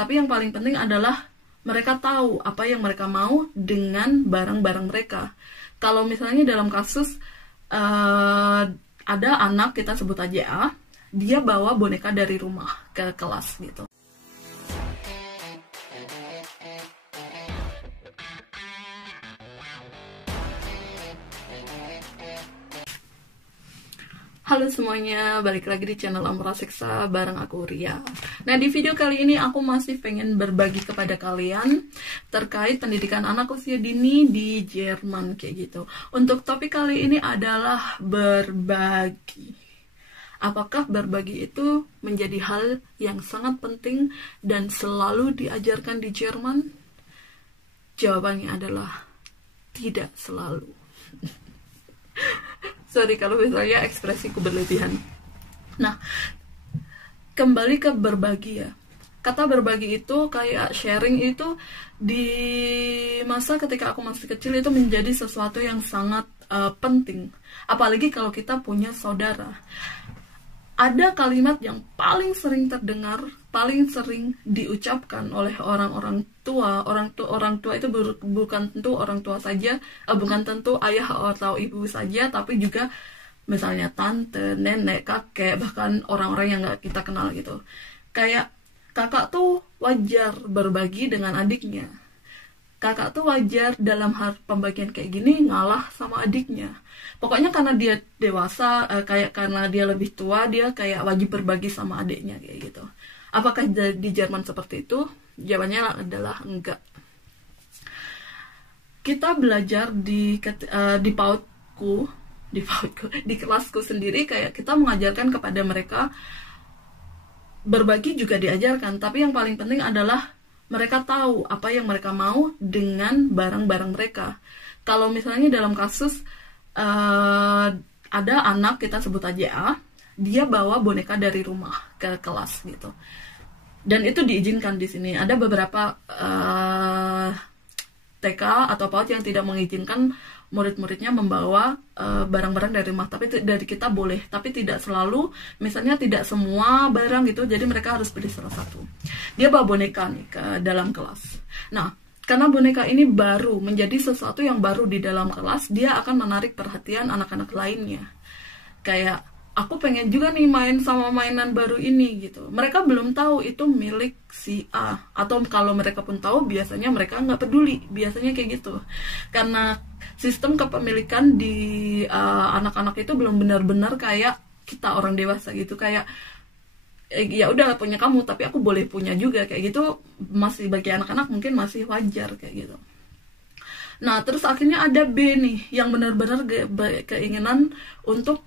tapi yang paling penting adalah mereka tahu apa yang mereka mau dengan barang-barang mereka. Kalau misalnya dalam kasus ada anak, kita sebut aja A, dia bawa boneka dari rumah ke kelas gitu. Halo semuanya, balik lagi di channel Ampera Siksa bareng aku Ria. Nah, di video kali ini aku masih pengen berbagi kepada kalian terkait pendidikan anak usia dini di Jerman kayak gitu. Untuk topik kali ini adalah berbagi. Apakah berbagi itu menjadi hal yang sangat penting dan selalu diajarkan di Jerman? Jawabannya adalah tidak selalu. Sorry kalau misalnya ekspresiku berlebihan. Nah, kembali ke berbagi ya. Kata berbagi itu kayak sharing itu di masa ketika aku masih kecil itu menjadi sesuatu yang sangat penting. Apalagi kalau kita punya saudara. Ada kalimat yang paling sering terdengar, paling sering diucapkan oleh orang-orang tua. Orang tua itu bukan tentu orang tua saja, bukan tentu ayah atau ibu saja, tapi juga misalnya tante, nenek, kakek, bahkan orang-orang yang gak kita kenal gitu. Kayak kakak tuh wajar berbagi dengan adiknya. Kakak tuh wajar dalam hal pembagian kayak gini ngalah sama adiknya. Pokoknya karena dia dewasa, karena dia lebih tua, dia kayak wajib berbagi sama adiknya kayak gitu. Apakah di Jerman seperti itu? Jawabannya adalah enggak. Kita belajar di kelasku sendiri, kayak kita mengajarkan kepada mereka berbagi juga diajarkan, tapi yang paling penting adalah mereka tahu apa yang mereka mau dengan barang-barang mereka. Kalau misalnya dalam kasus ada anak, kita sebut aja A, dia bawa boneka dari rumah ke kelas gitu. Dan itu diizinkan di sini. Ada beberapa TK atau PAUD yang tidak mengizinkan murid-muridnya membawa barang-barang dari rumah, tapi dari kita boleh, tapi tidak selalu, misalnya tidak semua barang gitu, jadi mereka harus pilih salah satu. Dia bawa boneka nih ke dalam kelas. Nah, karena boneka ini baru, menjadi sesuatu yang baru di dalam kelas, dia akan menarik perhatian anak-anak lainnya. Kayak, aku pengen juga nih main sama mainan baru ini gitu. Mereka belum tahu itu milik si A. Atau kalau mereka pun tahu, biasanya mereka nggak peduli. Biasanya kayak gitu. Karena sistem kepemilikan di anak-anak itu belum benar-benar kayak kita orang dewasa gitu. Kayak, ya udah punya kamu, tapi aku boleh punya juga kayak gitu. Masih bagi anak-anak mungkin masih wajar kayak gitu. Nah, terus akhirnya ada B nih yang benar-benar keinginan untuk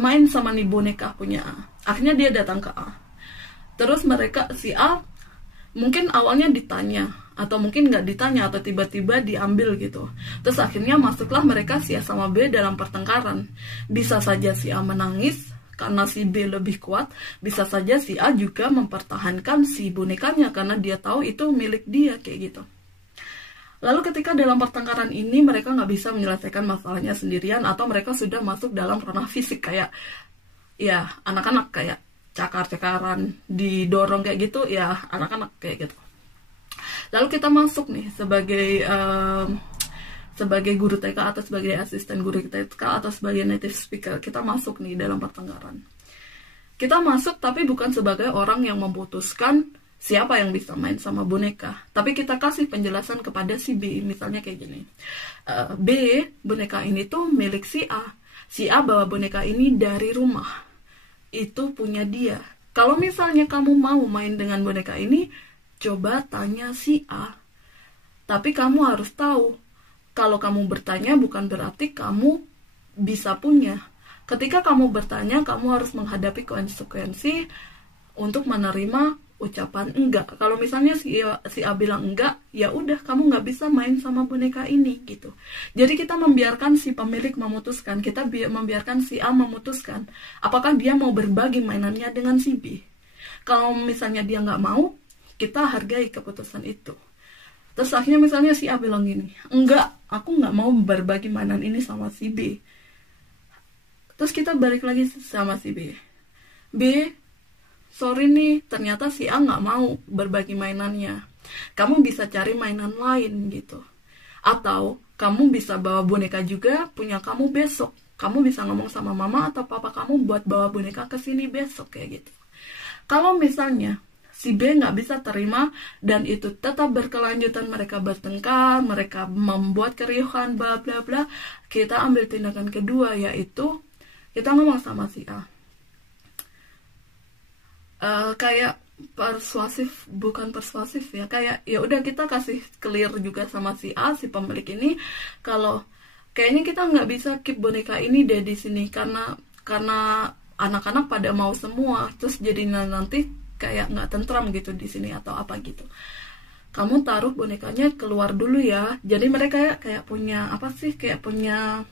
main sama nih boneka punya A. Akhirnya dia datang ke A. Terus si A mungkin awalnya ditanya, atau mungkin nggak ditanya, atau tiba-tiba diambil gitu. Terus akhirnya masuklah mereka si A sama B dalam pertengkaran. Bisa saja si A menangis karena si B lebih kuat, bisa saja si A juga mempertahankan si bonekanya karena dia tahu itu milik dia kayak gitu. Lalu ketika dalam pertengkaran ini mereka nggak bisa menyelesaikan masalahnya sendirian, atau mereka sudah masuk dalam ranah fisik, kayak ya anak-anak kayak cakar-cakaran, didorong kayak gitu, ya anak-anak kayak gitu. Lalu kita masuk nih sebagai guru TK atau sebagai asisten guru TK atau sebagai native speaker, kita masuk nih dalam pertengkaran. Kita masuk tapi bukan sebagai orang yang memutuskan siapa yang bisa main sama boneka, tapi kita kasih penjelasan kepada si B. Misalnya kayak gini, B, boneka ini tuh milik si A. Si A bawa boneka ini dari rumah, itu punya dia. Kalau misalnya kamu mau main dengan boneka ini, coba tanya si A. Tapi kamu harus tahu, kalau kamu bertanya bukan berarti kamu bisa punya. Ketika kamu bertanya, kamu harus menghadapi konsekuensi untuk menerima ucapan enggak. Kalau misalnya si A bilang enggak, ya udah kamu nggak bisa main sama boneka ini gitu. Jadi kita membiarkan si pemilik memutuskan, kita membiarkan si A memutuskan apakah dia mau berbagi mainannya dengan si B. Kalau misalnya dia nggak mau, kita hargai keputusan itu. Terus akhirnya misalnya si A bilang gini, enggak, aku nggak mau berbagi mainan ini sama si B. Terus kita balik lagi sama si B. B, sorry nih, ternyata si A nggak mau berbagi mainannya, kamu bisa cari mainan lain gitu. Atau kamu bisa bawa boneka juga punya kamu besok, kamu bisa ngomong sama mama atau papa kamu buat bawa boneka ke sini besok kayak gitu. Kalau misalnya si B nggak bisa terima dan itu tetap berkelanjutan, mereka bertengkar, mereka membuat keriuhan, bla bla bla, kita ambil tindakan kedua, yaitu kita ngomong sama si A. Kayak persuasif, bukan persuasif ya, kayak ya udah kita kasih clear juga sama si A, si pemilik ini, kalau kayaknya kita nggak bisa keep boneka ini deh di sini karena anak-anak pada mau semua, terus jadinya nanti kayak nggak tentram gitu di sini atau apa gitu. Kamu taruh bonekanya keluar dulu ya. Jadi mereka kayak punya apa sih? Kayak punya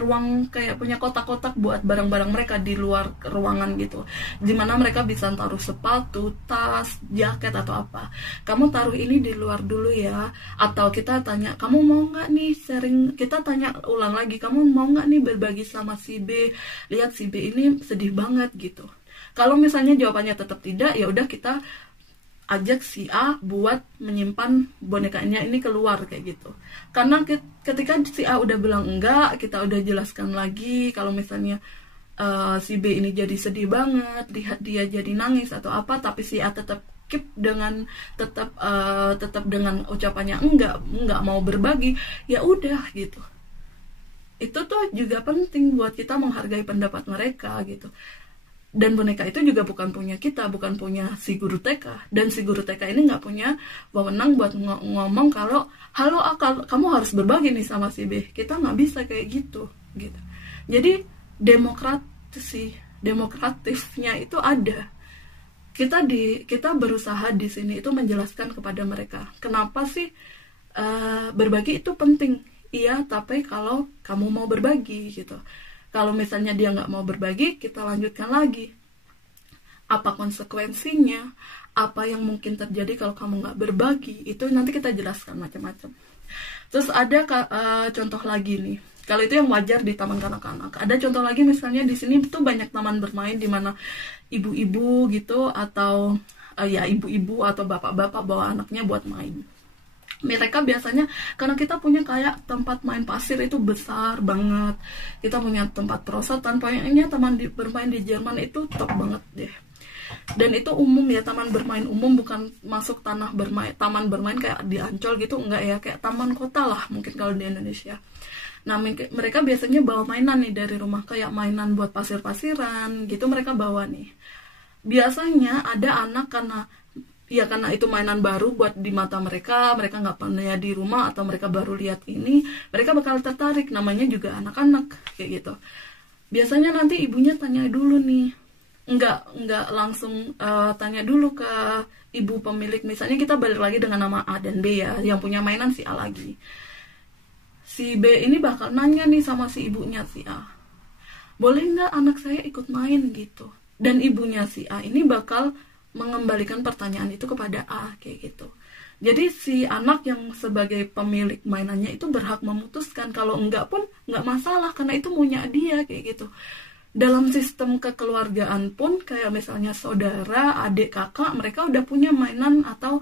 ruang, kayak punya kotak-kotak buat barang-barang mereka di luar ruangan gitu, dimana mereka bisa taruh sepatu, tas, jaket atau apa. Kamu taruh ini di luar dulu ya. Atau kita tanya, kamu mau nggak nih sharing, kita tanya ulang lagi, kamu mau nggak nih berbagi sama si B, lihat si B ini sedih banget gitu. Kalau misalnya jawabannya tetap tidak, ya udah kita ajak si A buat menyimpan bonekanya ini keluar kayak gitu. Karena ketika si A udah bilang enggak, kita udah jelaskan lagi kalau misalnya si B ini jadi sedih banget, lihat dia jadi nangis atau apa, tapi si A tetap keep dengan tetap dengan ucapannya enggak mau berbagi, ya udah gitu. Itu tuh juga penting buat kita menghargai pendapat mereka gitu. Dan boneka itu juga bukan punya kita, bukan punya si guru TK. Dan si guru TK ini nggak punya wewenang buat ngomong kalau, halo akal, kamu harus berbagi nih sama si B. Kita nggak bisa kayak gitu. Jadi demokratifnya itu ada. Kita berusaha di sini itu menjelaskan kepada mereka, kenapa sih berbagi itu penting. Iya, tapi kalau kamu mau berbagi gitu. Kalau misalnya dia nggak mau berbagi, kita lanjutkan lagi. Apa konsekuensinya? Apa yang mungkin terjadi kalau kamu nggak berbagi? Itu nanti kita jelaskan macam-macam. Terus ada contoh lagi nih. Kalau itu yang wajar di taman kanak-kanak. Ada contoh lagi misalnya di sini tuh banyak taman bermain di mana ibu-ibu gitu atau ibu-ibu atau bapak-bapak bawa anaknya buat main. Mereka biasanya, karena kita punya kayak tempat main pasir itu besar banget, kita punya tempat perosotan, pokoknya taman bermain di Jerman itu top banget deh. Dan itu umum ya, taman bermain umum, bukan masuk taman bermain kayak di Ancol gitu, enggak ya, kayak taman kota lah mungkin kalau di Indonesia. Nah mereka biasanya bawa mainan nih dari rumah, kayak mainan buat pasir-pasiran gitu mereka bawa nih. Biasanya ada anak karena itu mainan baru buat di mata mereka nggak pernah di rumah atau mereka baru lihat ini, mereka bakal tertarik, namanya juga anak-anak kayak gitu. Biasanya nanti ibunya tanya dulu nih, nggak langsung tanya dulu ke ibu pemilik. Misalnya kita balik lagi dengan nama A dan B ya, yang punya mainan si A lagi. Si B ini bakal nanya nih sama si ibunya si A, boleh nggak anak saya ikut main gitu. Dan ibunya si A ini bakal mengembalikan pertanyaan itu kepada A kayak gitu. Jadi si anak yang sebagai pemilik mainannya itu berhak memutuskan. Kalau enggak pun enggak masalah, karena itu maunya dia kayak gitu. Dalam sistem kekeluargaan pun kayak misalnya saudara, adik, kakak, mereka udah punya mainan atau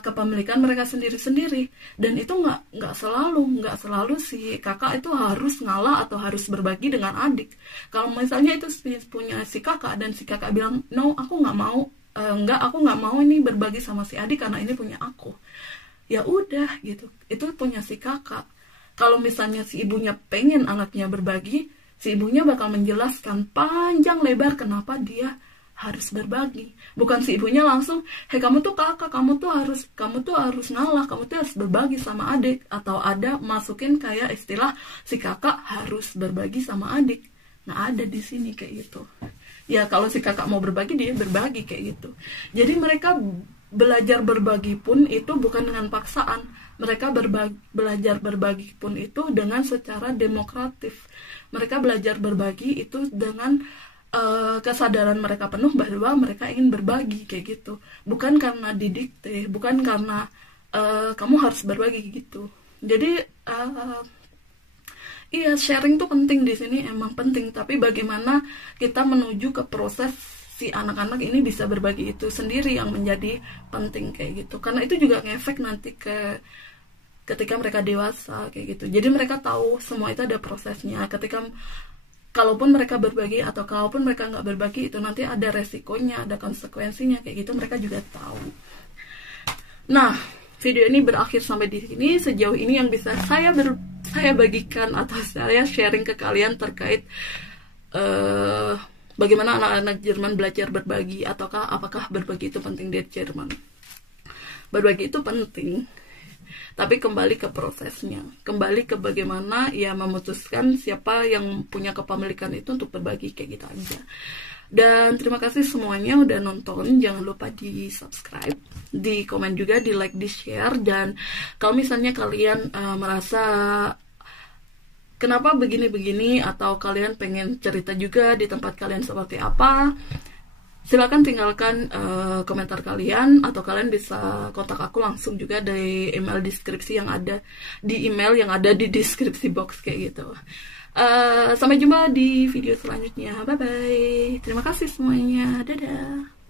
kepemilikan mereka sendiri-sendiri. Dan itu nggak selalu si kakak itu harus ngalah atau harus berbagi dengan adik. Kalau misalnya itu punya si kakak dan si kakak bilang, no, aku nggak mau, aku nggak mau ini berbagi sama si adik karena ini punya aku, ya udah gitu, itu punya si kakak. Kalau misalnya si ibunya pengen anaknya berbagi, si ibunya bakal menjelaskan panjang lebar kenapa dia harus berbagi. Bukan si ibunya langsung, hei kamu tuh kakak, kamu tuh harus ngalah, kamu tuh harus berbagi sama adik. Atau ada masukin kayak istilah si kakak harus berbagi sama adik. Nah ada di sini kayak gitu. Ya kalau si kakak mau berbagi, dia berbagi kayak gitu. Jadi mereka belajar berbagi pun itu bukan dengan paksaan. Mereka belajar berbagi pun itu dengan secara demokratif. Mereka belajar berbagi itu dengan kesadaran mereka penuh bahwa mereka ingin berbagi kayak gitu, bukan karena didikte, bukan karena kamu harus berbagi gitu. Jadi iya, sharing tuh penting di sini, emang penting, tapi bagaimana kita menuju ke proses si anak-anak ini bisa berbagi itu sendiri yang menjadi penting kayak gitu, karena itu juga ngefek nanti ketika mereka dewasa kayak gitu. Jadi mereka tahu semua itu ada prosesnya. Kalaupun mereka berbagi atau kalaupun mereka nggak berbagi, itu nanti ada resikonya, ada konsekuensinya kayak gitu, mereka juga tahu. Nah, video ini berakhir sampai di sini. Sejauh ini yang bisa saya bagikan atau saya sharing ke kalian terkait bagaimana anak-anak Jerman belajar berbagi, ataukah apakah berbagi itu penting di Jerman. Berbagi itu penting, tapi kembali ke prosesnya, kembali ke bagaimana ya memutuskan siapa yang punya kepemilikan itu untuk berbagi, kayak gitu aja. Dan terima kasih semuanya udah nonton. Jangan lupa di subscribe, di komen juga, di like, di share. Dan kalau misalnya kalian merasa kenapa begini-begini, atau kalian pengen cerita juga di tempat kalian seperti apa, silakan tinggalkan komentar kalian, atau kalian bisa kontak aku langsung juga dari email deskripsi yang ada di deskripsi box kayak gitu. Sampai jumpa di video selanjutnya. Bye bye. Terima kasih semuanya. Dadah.